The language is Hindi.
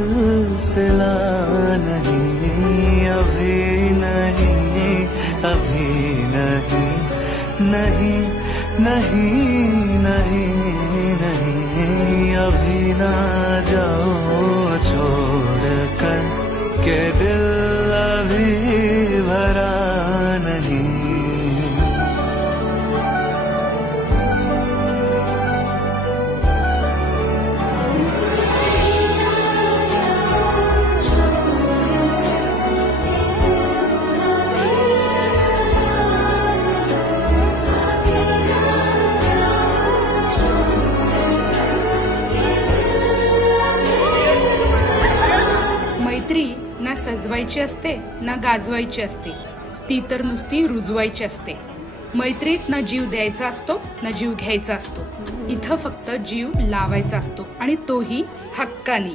सिला नहीं, अभी नहीं, अभी नहीं, नहीं नहीं नहीं नहीं, अभी ना जाओ छोड़ कर के दिल अभी भरा नहीं। मैत्री ना सजवायची असते ना गाजवायची असते, ती तर नुसती रुजवायची असते। मैत्रीत ना जीव द्यायचा असतो ना जीव घ्यायचा असतो, इथं फक्त जीव लावायचा असतो, आणि तोही हक्कानी।